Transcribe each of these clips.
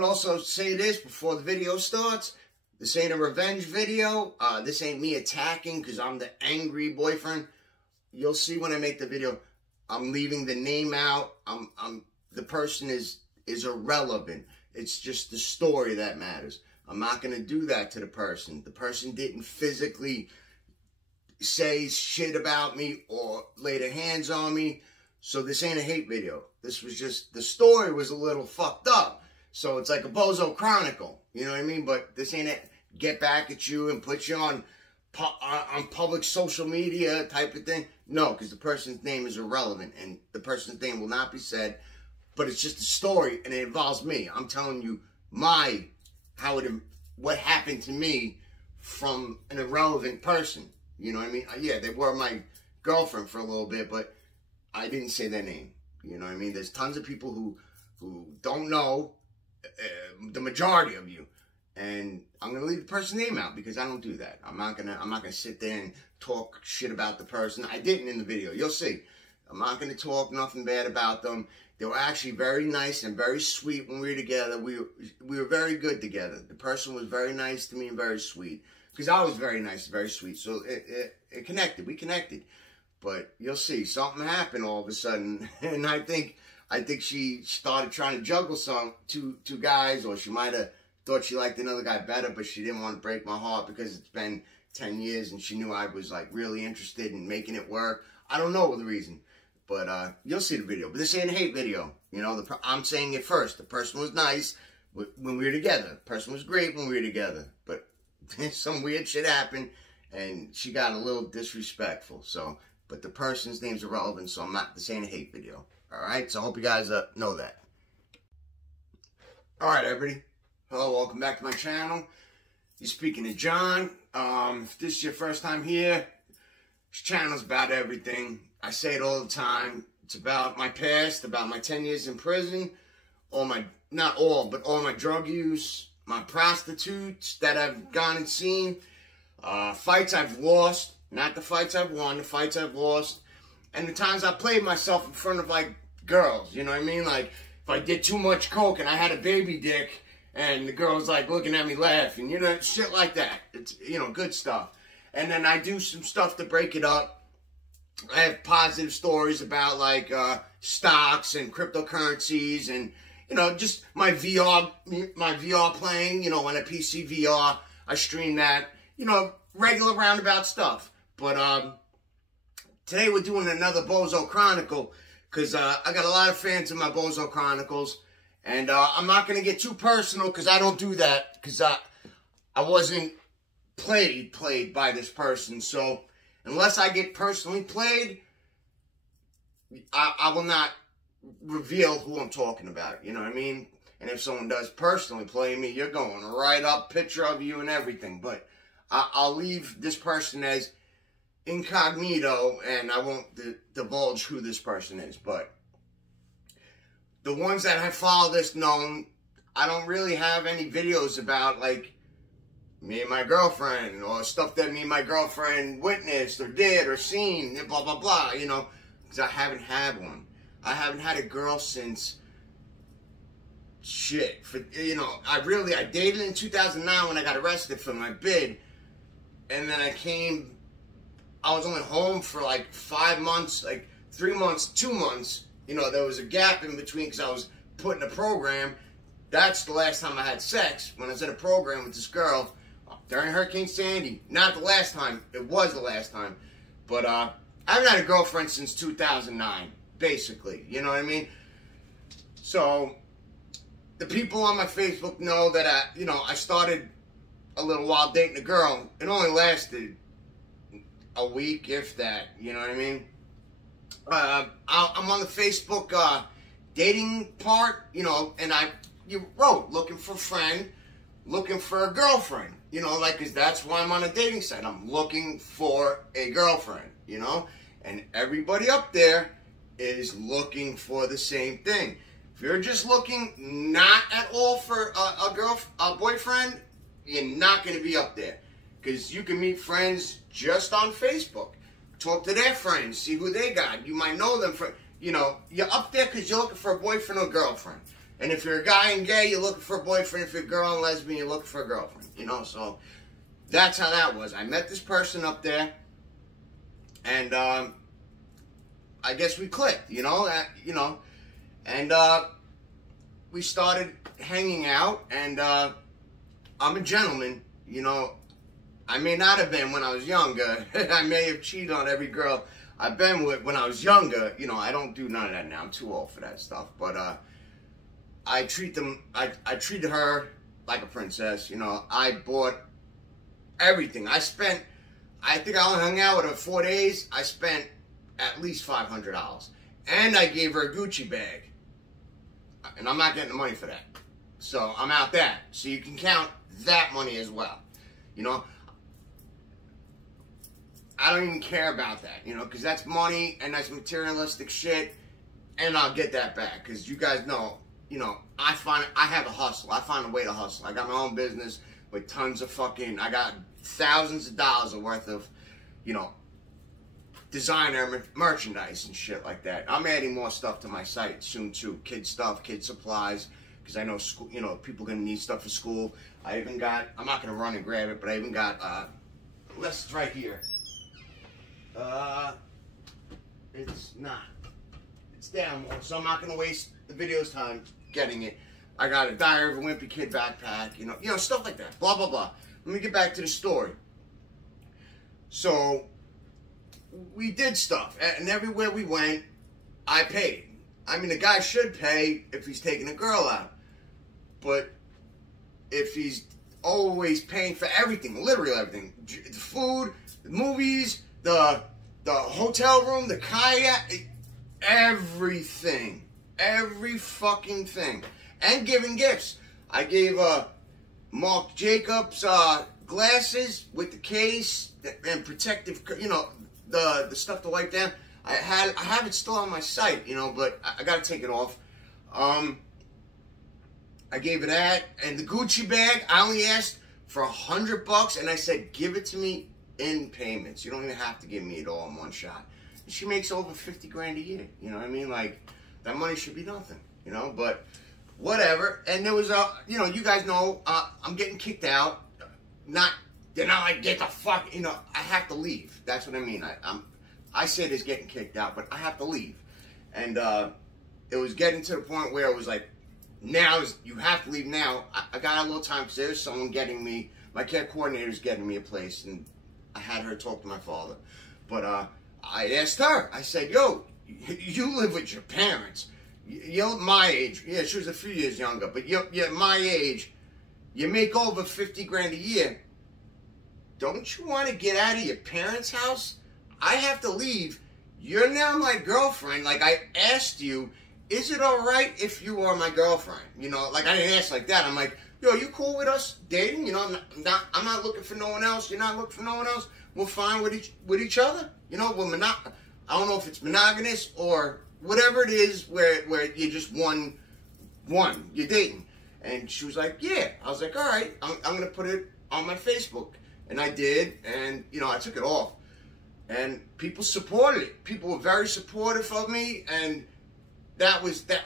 want to also say this before the video starts. This ain't a revenge video. This ain't me attacking because I'm the angry boyfriend. You'll see when I make the video. I'm leaving the name out. The person is irrelevant. It's just the story that matters. I'm not going to do that to the person. The person didn't physically say shit about me or lay their hands on me. So this ain't a hate video. This was just, the story was a little fucked up. So it's like a Bozo Chronicle. You know what I mean? But this ain't it. Get back at you and put you on public social media type of thing. No, because the person's name is irrelevant and the person's name will not be said. But it's just a story and it involves me. I'm telling you what happened to me from an irrelevant person. You know what I mean? Yeah, they were my girlfriend for a little bit, but I didn't say their name. You know what I mean? There's tons of people who don't know the majority of you. And I'm gonna leave the person's name out because I don't do that. I'm not gonna sit there and talk shit about the person. I didn't in the video. You'll see. I'm not gonna talk nothing bad about them. They were actually very nice and very sweet when we were together. We were very good together. The person was very nice to me and very sweet. Because I was very nice and very sweet. So it connected. We connected. But you'll see. Something happened all of a sudden. And I think she started trying to juggle two guys. Or she might have thought she liked another guy better. But she didn't want to break my heart because it's been 10 years. And she knew I was like really interested in making it work. I don't know the reason. But you'll see the video. But this ain't a hate video. You know, I'm saying it first. The person was nice when we were together. The person was great when we were together. But some weird shit happened. And she got a little disrespectful. So, but the person's name's irrelevant. So this ain't a hate video. Alright? So I hope you guys know that. Alright, everybody. Hello, welcome back to my channel. You're speaking to John. If this is your first time here, this channel's about everything. I say it all the time. It's about my past, about my 10 years in prison, not all, but all my drug use, my prostitutes that I've gone and seen, fights I've lost, not the fights I've won, the fights I've lost, and the times I played myself in front of, like, girls, you know what I mean? Like, if I did too much coke and I had a baby dick, and the girl's, like, looking at me laughing, you know, shit like that. It's, you know, good stuff. And then I do some stuff to break it up. I have positive stories about like stocks and cryptocurrencies and, you know, just my VR playing, you know, on a PC VR. I stream that, you know, regular roundabout stuff. But today we're doing another Bozo Chronicle because I got a lot of fans in my Bozo Chronicles. And I'm not going to get too personal because I don't do that because I wasn't played by this person. So unless I get personally played, I will not reveal who I'm talking about. You know what I mean? And if someone does personally play me, you're going right up, picture of you and everything. But I'll leave this person as incognito, and I won't divulge who this person is. But the ones that have followed this known, I don't really have any videos about, like, me and my girlfriend, or stuff that me and my girlfriend witnessed, or did, or seen, and blah, blah, blah, you know, because I haven't had one. I haven't had a girl since, shit, you know, I dated in 2009 when I got arrested for my bid, and then I was only home for, like, 5 months, like, 3 months, 2 months, you know, there was a gap in between because I was put in a program. That's the last time I had sex, when I was in a program with this girl, during Hurricane Sandy. Not the last time. It was the last time. But I haven't had a girlfriend since 2009, basically. You know what I mean? So, the people on my Facebook know that I started a little while dating a girl. It only lasted a week, if that. You know what I mean? I'm on the Facebook dating part, you know, and you wrote, looking for a friend, looking for a girlfriend. You know, like, because that's why I'm on a dating site. I'm looking for a girlfriend, you know? And everybody up there is looking for the same thing. If you're just looking not at all for a boyfriend, you're not going to be up there. Because you can meet friends just on Facebook. Talk to their friends, see who they got. You might know them for, you know, you're up there because you're looking for a boyfriend or girlfriend. And if you're a guy and gay, you're looking for a boyfriend. If you're a girl and lesbian, you're looking for a girlfriend. You know, so that's how that was. I met this person up there, and I guess we clicked. And we started hanging out. And I'm a gentleman. You know, I may not have been when I was younger. I may have cheated on every girl I've been with when I was younger. You know, I don't do none of that now. I'm too old for that stuff. But I treated her like a princess. You know, I bought everything. I think I only hung out with her 4 days. I spent at least $500. And I gave her a Gucci bag. And I'm not getting the money for that. So I'm out that. So you can count that money as well. You know, I don't even care about that, you know, because that's money and that's materialistic shit, and I'll get that back. Because you guys know, you know, I have a hustle. I find a way to hustle. I got my own business with tons of I got thousands of dollars worth of, you know, designer merchandise and shit like that. I'm adding more stuff to my site soon too. Kid stuff, kid supplies, because I know school, you know, people gonna need stuff for school. I even got, I'm not gonna run and grab it, but I even got it's right here. It's not. It's down more, so I'm not gonna waste the video's time getting it. I got a Diary of a Wimpy Kid backpack, you know, stuff like that. Blah blah blah. Let me get back to the story. So we did stuff, and everywhere we went, I paid. I mean, the guy should pay if he's taking a girl out, but if he's always paying for everything, literally everything, the food, the movies, the hotel room, the kayak, everything, every fucking thing, and giving gifts. I gave Marc Jacobs glasses with the case and protective, you know, the stuff to wipe down. I have it still on my site, you know, but I gotta take it off. I gave her that, and the Gucci bag, I only asked for $100, and I said, give it to me in payments. You don't even have to give me it all in one shot. And she makes over 50 grand a year. You know what I mean? Like, that money should be nothing, you know, but whatever. And there was you know, you guys know, I'm getting kicked out. They're not like, get the fuck, you know, I have to leave. That's what I mean. I say this getting kicked out, but I have to leave. And it was getting to the point where it was like, you have to leave now. I got a little time because there's someone getting me, my care coordinator's getting me a place, and I had her talk to my father. But I asked her, I said, yo, you live with your parents. You're my age. Yeah, she was a few years younger, but you're my age. You make over 50 grand a year. Don't you want to get out of your parents' house? I have to leave. You're now my girlfriend. Like, I asked you, is it all right if you are my girlfriend? You know, like, I didn't ask like that. I'm like, yo, you cool with us dating? You know, I'm not looking for no one else. You're not looking for no one else. We're fine with each other. You know, I don't know if it's monogamous or whatever it is where you're just one, you're dating. And she was like, yeah. I was like, all right, I'm going to put it on my Facebook. And I did, and, you know, I took it off. And people supported it. People were very supportive of me, and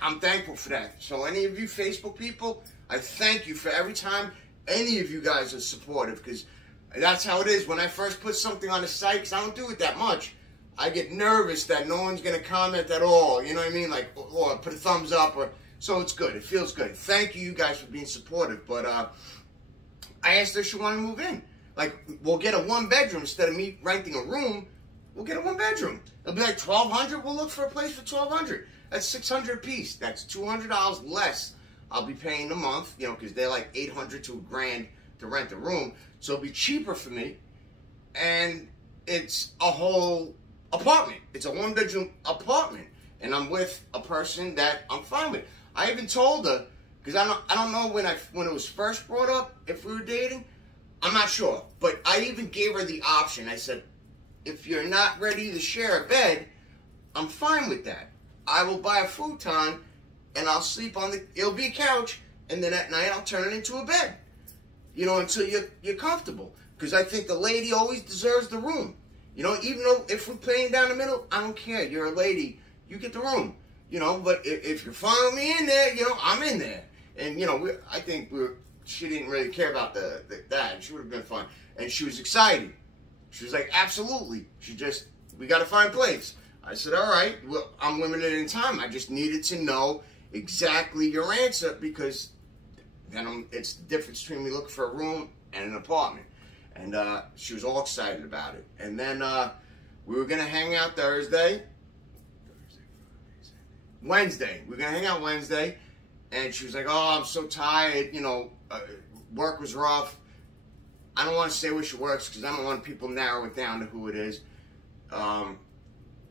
I'm thankful for that. So any of you Facebook people, I thank you for every time any of you guys are supportive, because that's how it is. When I first put something on the site, because I don't do it that much, I get nervous that no one's going to comment at all. You know what I mean? Like, or put a thumbs up. So it's good. It feels good. Thank you guys for being supportive. But I asked her if she wanted to move in. Like, we'll get a one-bedroom instead of me renting a room. We'll get a one-bedroom. It'll be like $1,200. We'll look for a place for $1,200. That's $600 a piece. That's $200 less I'll be paying a month, you know, because they're like $800 to $1,000 to rent a room. So it'll be cheaper for me. And it's a whole apartment. It's a one-bedroom apartment. And I'm with a person that I'm fine with. I even told her, because I don't know when it was first brought up, if we were dating. I'm not sure. But I even gave her the option. I said, if you're not ready to share a bed, I'm fine with that. I will buy a futon and I'll sleep on it'll be a couch, and then at night I'll turn it into a bed. You know, until you're comfortable. Because I think the lady always deserves the room. You know, even though if we're playing down the middle, I don't care. You're a lady. You get the room. you know, but if you're following me in there, you know, I'm in there. And, you know, I think she didn't really care about that. She would have been fine. And she was excited. She was like, absolutely. We got to find a place. I said, all right, well, I'm limited in time. I just needed to know exactly your answer, because then it's the difference between me looking for a room and an apartment. And she was all excited about it. And then we were going to hang out Wednesday. We were going to hang out Wednesday. And she was like, oh, I'm so tired. You know, work was rough. I don't want to say where she works because I don't want people to narrow it down to who it is.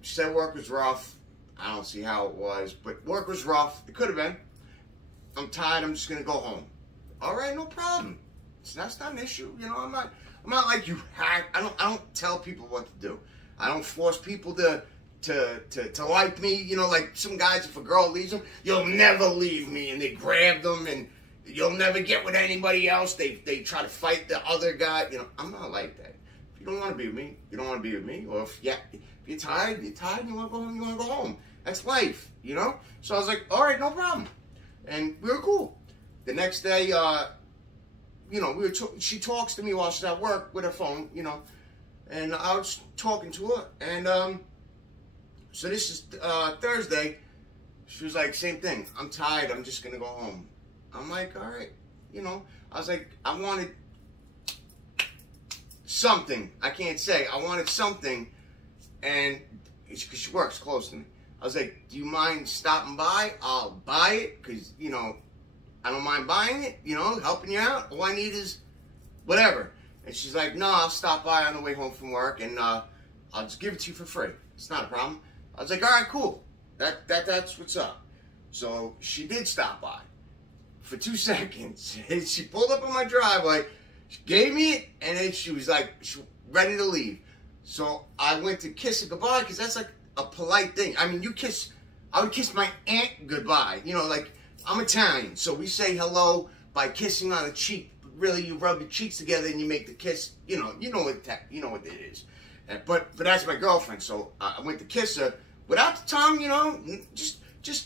She said work was rough. I don't see how it was, but work was rough. It could have been. I'm tired. I'm just going to go home. All right, no problem. That's not an issue. You know, I'm not like you hack. I don't tell people what to do. I don't force people to like me. You know, like some guys, if a girl leaves them, you'll never leave me, and they grab them, and you'll never get with anybody else. They try to fight the other guy. You know, I'm not like that. If you don't want to be with me, you don't want to be with me. Or if you're tired, you want to go home, you want to go home. That's life, you know? So I was like, all right, no problem. And we were cool. The next day, you know, she talks to me while she's at work with her phone, you know, and I was talking to her, and so this is Thursday. She was like, same thing. I'm tired. I'm just going to go home. I'm like, all right, you know. I was like, I wanted something. I can't say. I wanted something, and because she works close to me. I was like, do you mind stopping by? I'll buy it, because, you know, I don't mind buying it, you know, helping you out. All I need is whatever. And she's like, no, I'll stop by on the way home from work, and I'll just give it to you for free. It's not a problem. I was like, all right, cool. That's what's up. So she did stop by for 2 seconds. She pulled up on my driveway, she gave me it, and then she was like, ready to leave. So I went to kiss her goodbye, because that's like a polite thing. I mean, I would kiss my aunt goodbye. You know, like, I'm Italian, so we say hello by kissing on the cheek. Really, you rub your cheeks together and you make the kiss. You know what it is. But that's my girlfriend, so I went to kiss her without the tongue. You know, just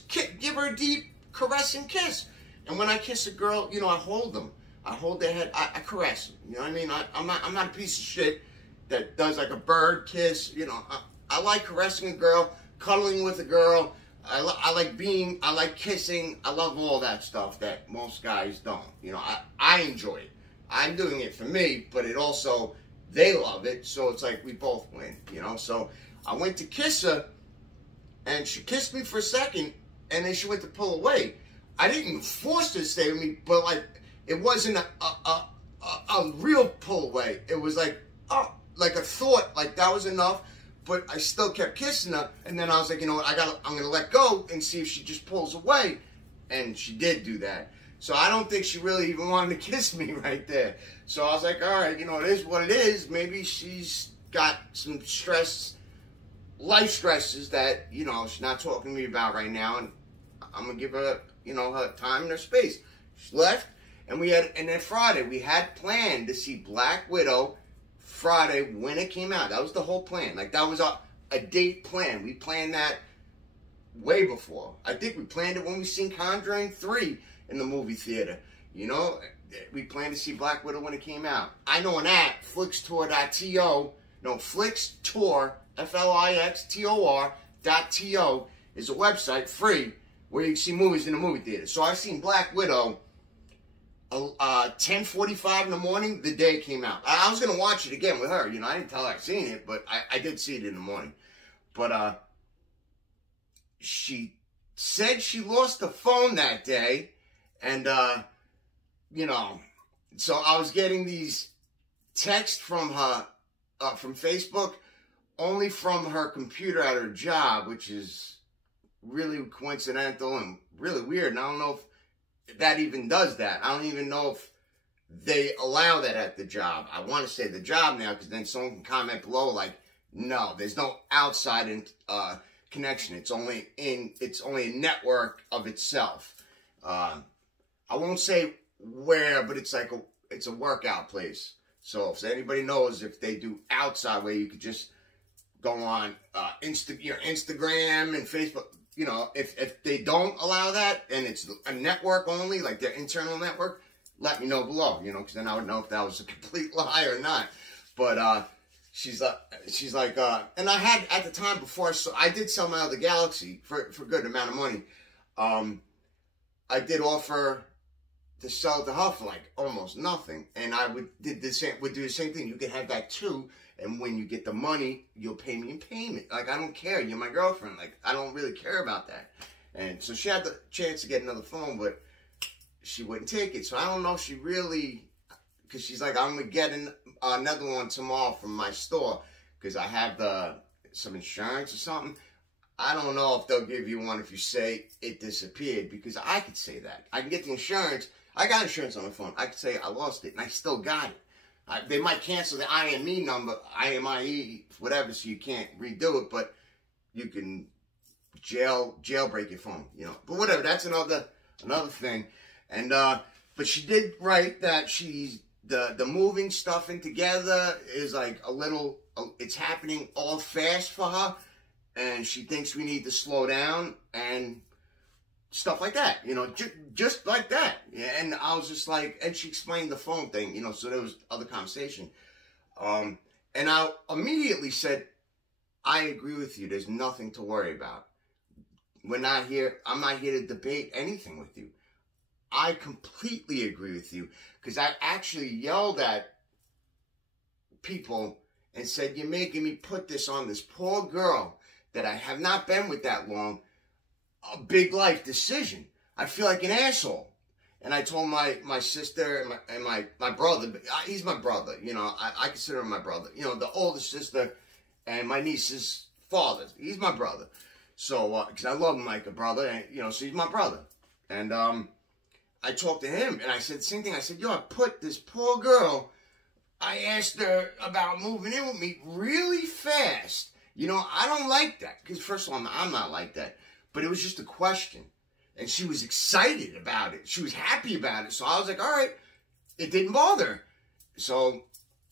give her a deep caressing kiss. And when I kiss a girl, you know, I hold them. I hold their head. I caress them. You know what I mean? I'm not a piece of shit that does like a bird kiss. You know, I like caressing a girl, cuddling with a girl. I like kissing. I love all that stuff that most guys don't. You know, I enjoy it. I'm doing it for me, but it also, they love it. So it's like we both win, you know. So I went to kiss her, and she kissed me for a second, and then she went to pull away. I didn't force her to stay with me, but like, it wasn't a real pull away. It was like, like a thought, like that was enough. But I still kept kissing her, and then I was like, you know what, I'm gonna let go and see if she just pulls away, and she did do that. So I don't think she really even wanted to kiss me right there. So I was like, all right, you know, it is what it is. Maybe she's got some life stresses that, you know, she's not talking to me about right now, and I'm gonna give her, you know, her time and her space. She left, and then Friday we had planned to see Black Widow Friday when it came out. That was the whole plan. Like, that was a date plan. We planned that way before. I think we planned it when we seen Conjuring 3 in the movie theater. You know, we planned to see Black Widow when it came out. I know an app, Flixtor.to. No, Flixtor, Flixtor.to is a website, free, where you can see movies in the movie theater. So I seen Black Widow 10:45 in the morning, the day it came out. I was going to watch it again with her. You know, I didn't tell her I'd seen it, but I did see it in the morning. But she said she lost the phone that day. And, you know, so I was getting these texts from her, from Facebook, only from her computer at her job, which is really coincidental and really weird. And I don't know if that even does that. I don't even know if they allow that at the job. I want to say the job now, because then someone can comment below like, no, there's no outside connection. It's only a network of itself. I won't say where, but it's like it's a workout place. So if anybody knows if they do outside where you could just go on your Instagram and Facebook, you know, if they don't allow that and it's a network only, like their internal network, let me know below, you know, because then I would know if that was a complete lie or not. But she's like, and I had at the time before, I did sell my other Galaxy for a good amount of money. I did offer to sell it to her for like almost nothing, and I would do the same thing. You can have that too, and when you get the money, you'll pay me in payment. Like, I don't care. You're my girlfriend. Like, I don't really care about that. And so she had the chance to get another phone, but she wouldn't take it. So I don't know if she really, because she's like, I'm gonna get another one tomorrow from my store because I have some insurance or something. I don't know if they'll give you one if you say it disappeared, because I could say that. I can get the insurance. I got insurance on my phone. I could say I lost it, and I still got it. They might cancel the IME number, IMIE, whatever, so you can't redo it, but you can jailbreak your phone, you know. But whatever, that's another thing. And but she did write that she's the moving stuff in together is like a little. It's happening all fast for her. And she thinks we need to slow down and stuff like that, you know, just like that. Yeah, and I was just like, and she explained the phone thing, you know, so there was other conversation. And I immediately said, I agree with you. There's nothing to worry about. We're not here. I'm not here to debate anything with you. I completely agree with you, because I actually yelled at people and said, you're making me put this on this poor girl that I have not been with that long, a big life decision. I feel like an asshole. And I told my sister and my brother, he's my brother, you know, I consider him my brother, you know, the oldest sister and my niece's father. He's my brother. So, because I love him like a brother, and, you know, so he's my brother. And I talked to him, and I said the same thing. I said, yo, I put this poor girl, I asked her about moving in with me really fast. You know, I don't like that, because first of all, I'm not like that. But it was just a question. And she was excited about it. She was happy about it. So I was like, all right, it didn't bother her. So,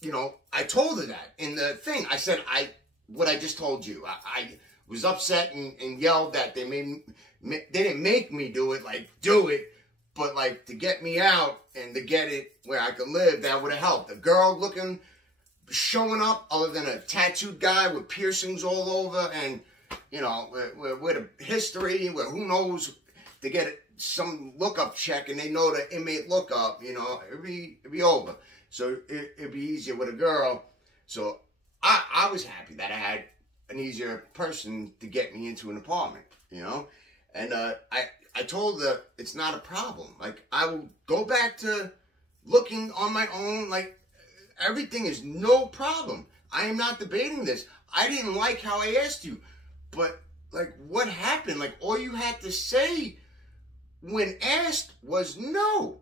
you know, I told her that in the thing. I said, what I just told you. I was upset and yelled that they didn't make me do it, like, do it. But, like, to get me out and to get it where I could live, that would have helped. A girl showing up other than a tattooed guy with piercings all over and, you know, with a history where who knows, to get some lookup check and they know the inmate lookup, you know, it'd be over. So it'd be easier with a girl. So I was happy that I had an easier person to get me into an apartment, you know. And I told her it's not a problem. Like, I will go back to looking on my own, like, everything is no problem. I am not debating this. I didn't like how I asked you. But, like, what happened? Like, all you had to say when asked was no.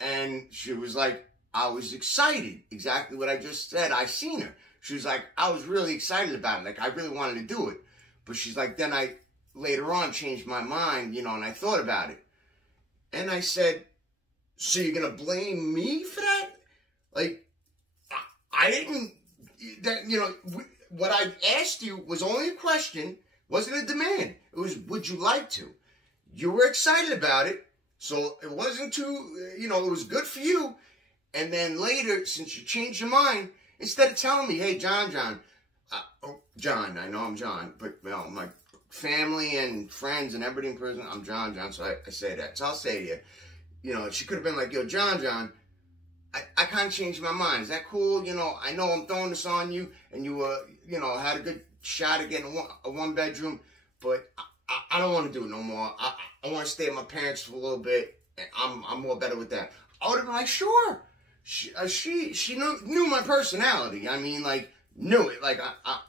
And she was like, I was excited. Exactly what I just said. I seen her. She was like, I was really excited about it. Like, I really wanted to do it. But she's like, then I later on changed my mind, you know, and I thought about it. And I said, so you're going to blame me for that? Like, I didn't, that, you know, what I asked you was only a question, wasn't a demand. It was, would you like to? You were excited about it, so it wasn't too, you know, it was good for you. And then later, since you changed your mind, instead of telling me, hey, John, John, I know I'm John, but, you know, my family and friends and everybody in prison, I'm John, so I say that. So I'll say to you, you know, she could have been like, yo, John, I kind of changed my mind. Is that cool? You know I'm throwing this on you, and you, you know, had a good shot at getting a one-bedroom, but I don't want to do it no more. I want to stay at my parents for a little bit. And I'm more better with that. I would have been like, sure. She knew my personality. I mean, like, knew it. Like,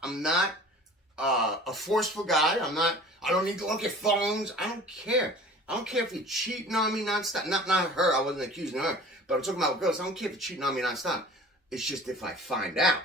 I'm not a forceful guy. I don't need to look at phones. I don't care. I don't care if you're cheating on me nonstop. Not her. I wasn't accusing her. But I'm talking about girls. I don't care if you're cheating on me nonstop. It's just if I find out.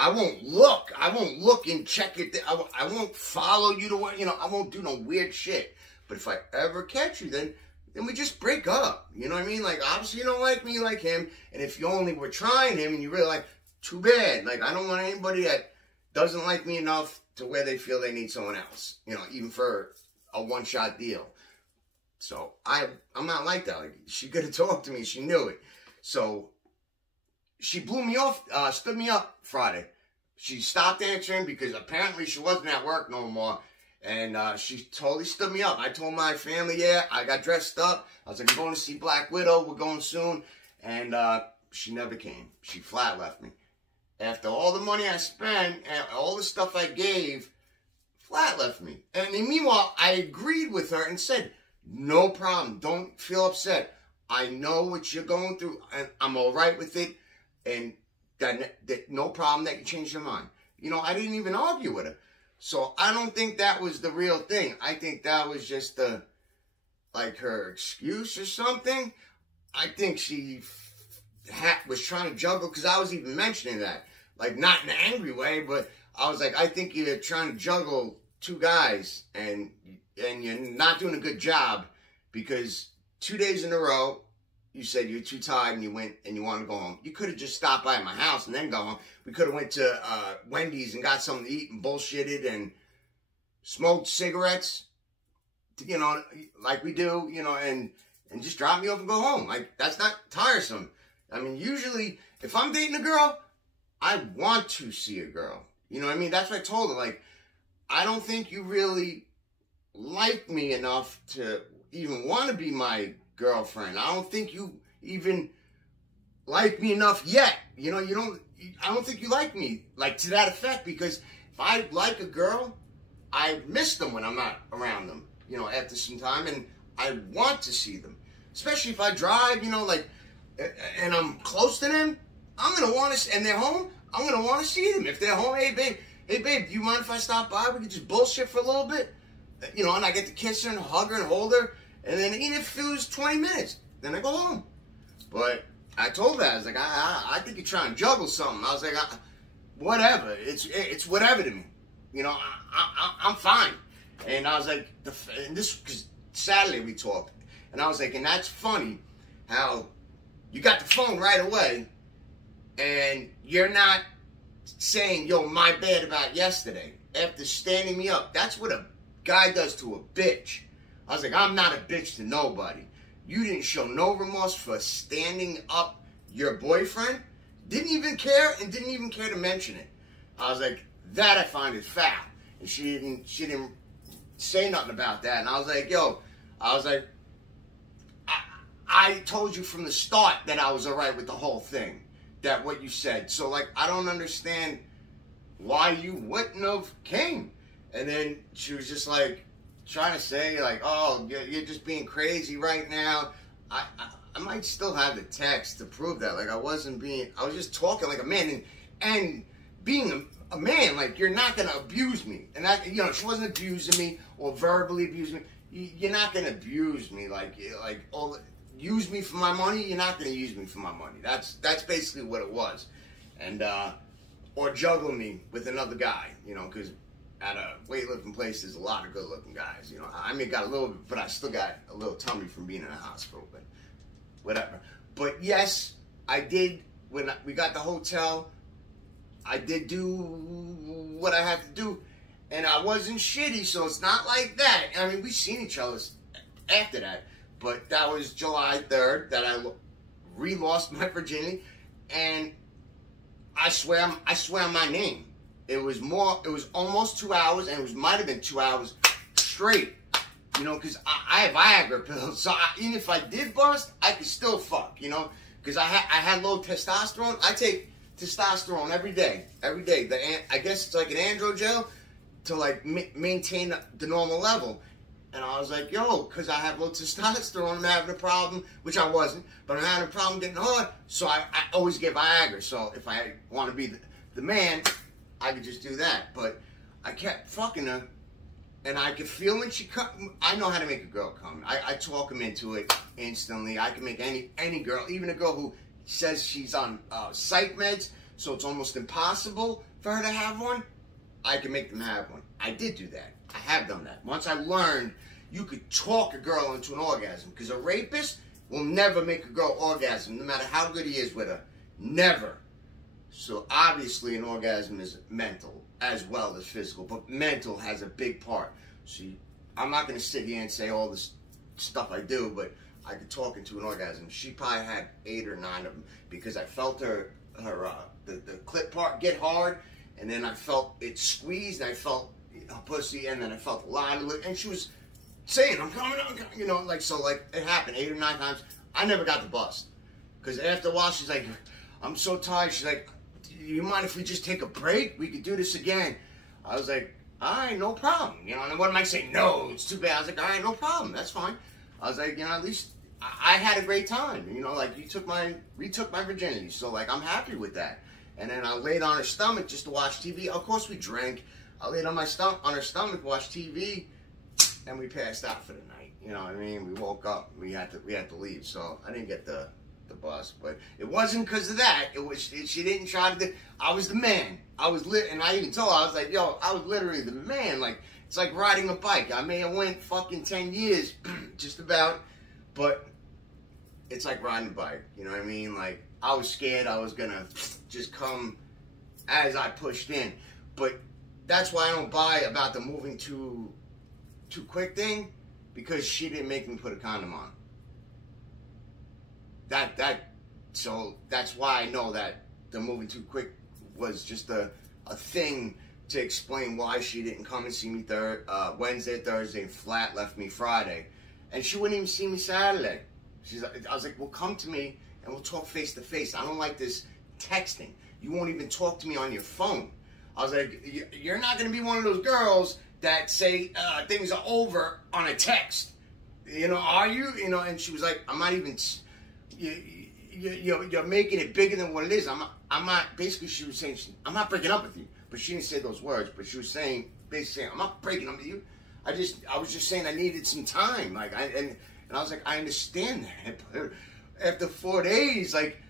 I won't look. I won't look and check it. I won't follow you to where, you know, I won't do no weird shit. But if I ever catch you, then we just break up. You know what I mean? Like, obviously you don't like me, you like him. And if you only were trying him and you really like, too bad. Like, I don't want anybody that doesn't like me enough to where they feel they need someone else. You know, even for a one-shot deal. So I'm not like that. Like, she could have talked to me. She knew it. So she blew me off, stood me up Friday. She stopped answering because apparently she wasn't at work no more. And she totally stood me up. I told my family, yeah, I got dressed up. I was like, I'm going to see Black Widow. We're going soon. And she never came. She flat left me. After all the money I spent and all the stuff I gave, flat left me. And meanwhile, I agreed with her and said, no problem. Don't feel upset. I know what you're going through, and I'm all right with it. And that no problem that you changed your mind. You know, I didn't even argue with her. So I don't think that was the real thing. I think that was just like her excuse or something. I think she was trying to juggle, because I was even mentioning that. Like, not in an angry way, but I was like, I think you're trying to juggle two guys, and you're not doing a good job, because 2 days in a row, you said you're too tired and you went and you want to go home. You could have just stopped by my house and then go home. We could have went to Wendy's and got something to eat and bullshitted and smoked cigarettes, you know, like we do, you know, and just drop me off and go home. Like, that's not tiresome. I mean, usually, if I'm dating a girl, I want to see a girl. You know what I mean? That's what I told her. Like, I don't think you really like me enough to even want to be my girlfriend. I don't think you even like me enough yet. You know, I don't think you like me, like, to that effect, because if I like a girl, I miss them when I'm not around them, you know, after some time, and I want to see them. Especially if I drive, you know, like, and I'm close to them, I'm going to want to, and they're home, I'm going to want to see them. If they're home, hey, babe, do you mind if I stop by? We can just bullshit for a little bit. You know, and I get to kiss her and hug her and hold her. And then even if it was 20 minutes, then I go home. But I told her, I was like, I think you're trying to juggle something. I was like, whatever. It's whatever to me. You know, I'm fine. And I was like, because Saturday we talked. And I was like, and that's funny how you got the phone right away and you're not saying, yo, my bad about yesterday. After standing me up. That's what a guy does to a bitch. I was like, I'm not a bitch to nobody. You didn't show no remorse for standing up your boyfriend. Didn't even care, and didn't even care to mention it. I was like, that I find it foul. And she didn't say nothing about that. And I was like, yo, I told you from the start that I was all right with the whole thing. That what you said. So, like, I don't understand why you wouldn't have came. And then she was just like, trying to say, like, oh, you're just being crazy right now. I might still have the text to prove that. Like, I was just talking like a man. And being a man, like, you're not going to abuse me. And that, you know, she wasn't abusing me or verbally abusing me. You're not going to abuse me. Like, use me for my money. You're not going to use me for my money. That's basically what it was. And, or juggle me with another guy, you know, because at a weightlifting place, there's a lot of good-looking guys. You know, I mean, got a little, but I still got a little tummy from being in a hospital, but whatever. But yes, I did, when we got the hotel, I did do what I had to do, and I wasn't shitty, so it's not like that. I mean, we've seen each other after that, but that was July 3rd that I re-lost my virginity, and I swear on my name. It was almost 2 hours, and it might have been 2 hours straight. You know, because I have Viagra pills, so even if I did bust, I could still fuck, you know, because I had low testosterone. I take testosterone every day. I guess it's like an androgel to, like, maintain the normal level. And I was like, yo, because I have low testosterone, I'm having a problem, which I wasn't, but I'm having a problem getting hard, so I always get Viagra. So if I want to be the man, I could just do that. But I kept fucking her, and I could feel when she come. I know how to make a girl come. I talk them into it instantly. I can make any girl, even a girl who says she's on psych meds, so it's almost impossible for her to have one, I can make them have one. I did do that. I have done that. Once I learned you could talk a girl into an orgasm, because a rapist will never make a girl orgasm, no matter how good he is with her. Never. So obviously an orgasm is mental as well as physical, but mental has a big part. So I'm not going to sit here and say all this stuff I do, but I could talk into an orgasm. She probably had 8 or 9 of them because I felt the clit part get hard, and then I felt it squeezed, and I felt her pussy, and then I felt a lot of it, and she was saying, I'm coming, you know, like, so, like, it happened 8 or 9 times. I never got the bust. Because after a while, she's like, I'm so tired. She's like, do you mind if we just take a break? We could do this again. I was like, all right, no problem. You know, and what am I saying? No, it's too bad. I was like, all right, no problem. That's fine. I was like, you know, at least I had a great time. You know, like, retook my virginity. So, like, I'm happy with that. And then I laid on her stomach just to watch TV. Of course, we drank. I laid on her stomach, watched TV, and we passed out for the night. You know what I mean? We woke up. We had to leave. So I didn't get the bus, but it wasn't because of that. It was she didn't try to. I was the man. I was and I even told her, I was like, yo, I was literally the man. Like, it's like riding a bike. I may have went fucking 10 years, just about, but it's like riding a bike. You know what I mean? Like, I was scared I was gonna just come as I pushed in, but that's why I don't buy about the moving too quick thing, because she didn't make me put a condom on. So that's why I know that the moving too quick was just a thing to explain why she didn't come and see me Wednesday, Thursday, and flat left me Friday. And she wouldn't even see me Saturday. I was like, well, come to me and we'll talk face to face. I don't like this texting. You won't even talk to me on your phone. I was like, you're not going to be one of those girls that say things are over on a text. You know, are you? You know, and she was like, I'm not even... You're making it bigger than what it is. I'm not, basically she was saying, I'm not breaking up with you. But she didn't say those words, but she was saying, basically saying, I'm not breaking up with you. I was just saying I needed some time. Like, and I was like, I understand that. But after 4 days, like,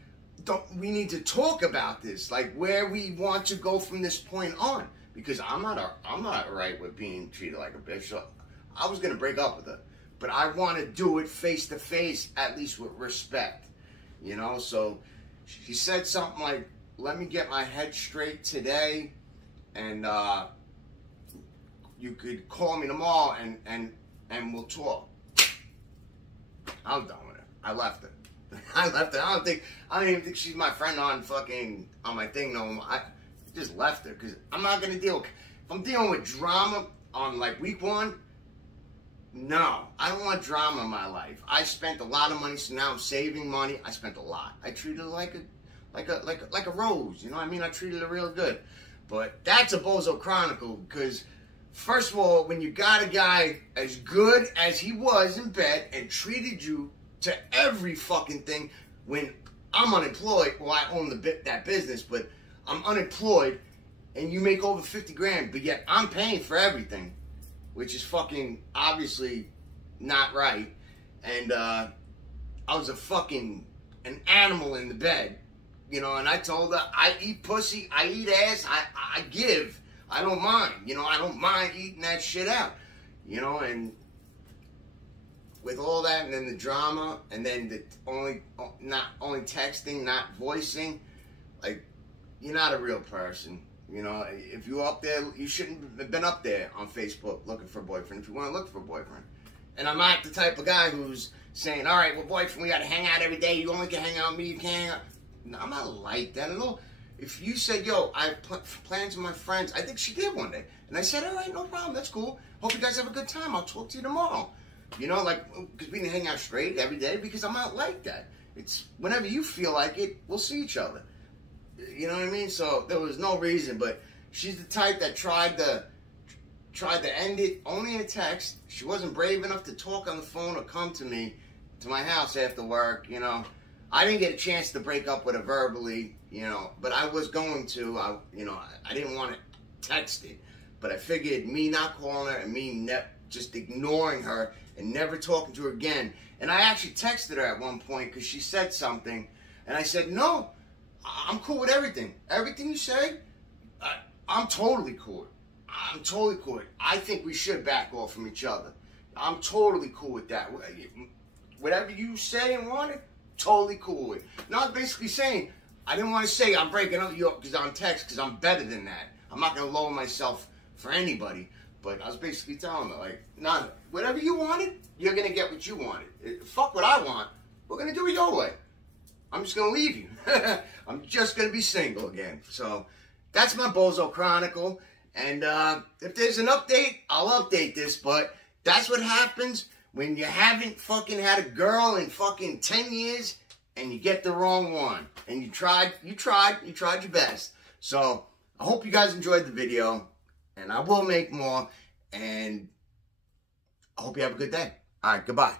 we need to talk about this, like, where we want to go from this point on. Because I'm not all right with being treated like a bitch. So I was going to break up with her. But I want to do it face to face, at least with respect, you know? So she said something like, let me get my head straight today, and you could call me tomorrow and we'll talk. I'm done with it. I left her. I left her. I don't even think she's my friend on my thing no more. I just left her because I'm not going to deal with, if I'm dealing with drama on like week 1, no, I don't want drama in my life. I spent a lot of money, so now I'm saving money. I spent a lot. I treated her like a rose, you know what I mean? I treated her real good. But that's a Bozo Chronicle, because first of all, when you got a guy as good as he was in bed and treated you to every fucking thing, when I'm unemployed, well, I own that business, but I'm unemployed, and you make over 50 grand, but yet I'm paying for everything, which is fucking obviously not right. And I was an animal in the bed, you know, and I told her, I eat pussy, I eat ass, I give, I don't mind, you know, I don't mind eating that shit out, you know. And with all that, and then the drama, and then not only texting, not voicing, like, you're not a real person. You know, if you're up there, you shouldn't have been up there on Facebook looking for a boyfriend if you want to look for a boyfriend. And I'm not the type of guy who's saying, all right, well, boyfriend, we got to hang out every day. You only can hang out with me. You can't hang out. No, I'm not like that at all. If you said, yo, I have plans with my friends, I think she did one day. And I said, all right, no problem. That's cool. Hope you guys have a good time. I'll talk to you tomorrow. You know, like, because we didn't hang out straight every day, because I'm not like that. It's whenever you feel like it, we'll see each other. You know what I mean? So there was no reason, but she's the type that tried to end it only in a text. She wasn't brave enough to talk on the phone or come to me, to my house after work, you know. I didn't get a chance to break up with her verbally, you know, but I was going to. I didn't want to text it, but I figured me not calling her and me just ignoring her and never talking to her again. And I actually texted her at one point because she said something, and I said, no, I'm cool with everything. Everything you say, I'm totally cool with. I'm totally cool with. I think we should back off from each other. I'm totally cool with that. Whatever you say and want it, totally cool with. Now, I was basically saying, I didn't want to say I'm breaking up with you because on text, because I'm better than that. I'm not going to lower myself for anybody. But I was basically telling her, like, nah, whatever you wanted, you're going to get what you wanted. Fuck what I want. We're going to do it your way. I'm just going to leave you. I'm just going to be single again. So that's my Bozo Chronicle. And if there's an update, I'll update this. But that's what happens when you haven't fucking had a girl in fucking 10 years and you get the wrong one. And you tried your best. So I hope you guys enjoyed the video. And I will make more. And I hope you have a good day. All right, goodbye.